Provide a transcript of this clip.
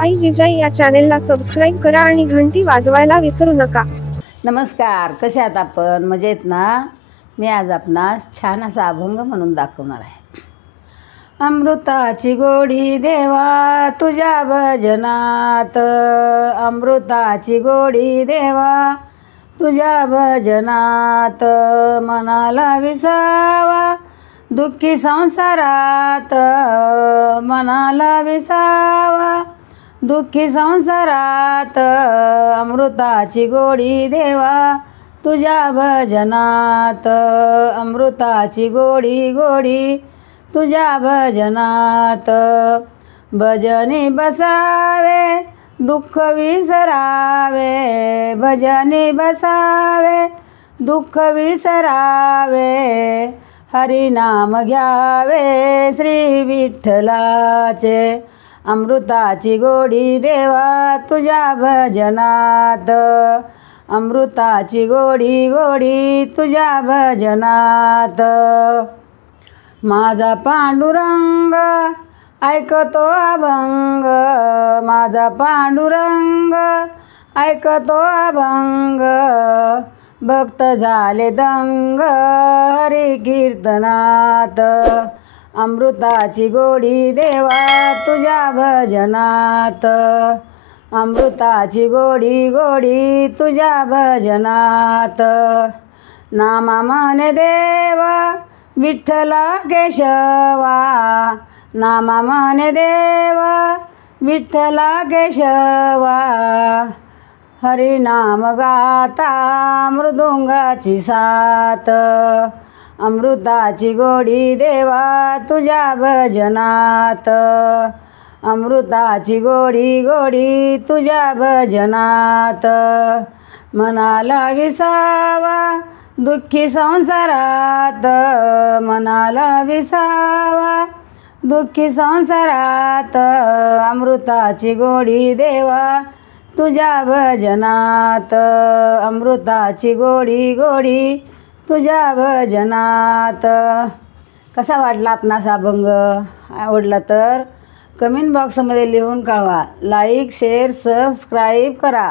आई जिजाई या चॅनेलला सबस्क्राईब करा आणि घंटी वाजवायला विसरू नका। नमस्कार, कसे आहात आपण? मजेत ना? मी आज आपणास छान असा अभंग म्हणून दाखवणार आहे। अमृताची गोडी देवा तुझ्या भजनात, अमृताची गोडी देवा तुझ्या भजनात, मनाला विसावा दुःखी संसारात, मनाला विसावा दुःखी संसारात, अमृताची गोडी देवा तुझ्या भजनात, अमृताची गोडी गोडी तुझ्या भजनात, भजनी बसावे दुःख विसरावे, भजनी बसावे दुःख विसरावे, हरिनाम घ्यावे श्री विठ्ठलाचे, अमृताची गोडी देवा तुझ्या भजनात, अमृताची गोडी गोडी तुझ्या भजनात, माझा पांडुरंग ऐकतो अभंग, माझा पांडुरंग ऐकतो अभंग, भक्त झाले दंग हरी कीर्तनात, अमृताची गोडी देवा तुझ्या भजनात, अमृताची गोडी गोडी तुझ्या भजनात, नामा म्हणे देवा विठ्ठला केशवा, नामा म्हणे देवा विठ्ठला केशवा, हरिनाम गाता मृदुंगाची साथ, अमृताची गोडी देवा तुझ्या भजनात, अमृताची गोडी गोडी तुझ्या भजनात, मनाला विसावा दुःखी संसारात, मनाला विसावा दुःखी संसारात, अमृताची गोडी देवा तुझ्या भजनात, अमृताची गोडी गोडी तुझ्या भजनात। कसा वाटला आपणास अभंग? आवडला तर कमेंट बॉक्समध्ये लिहून कळवा। लाईक शेअर सबस्क्राईब करा।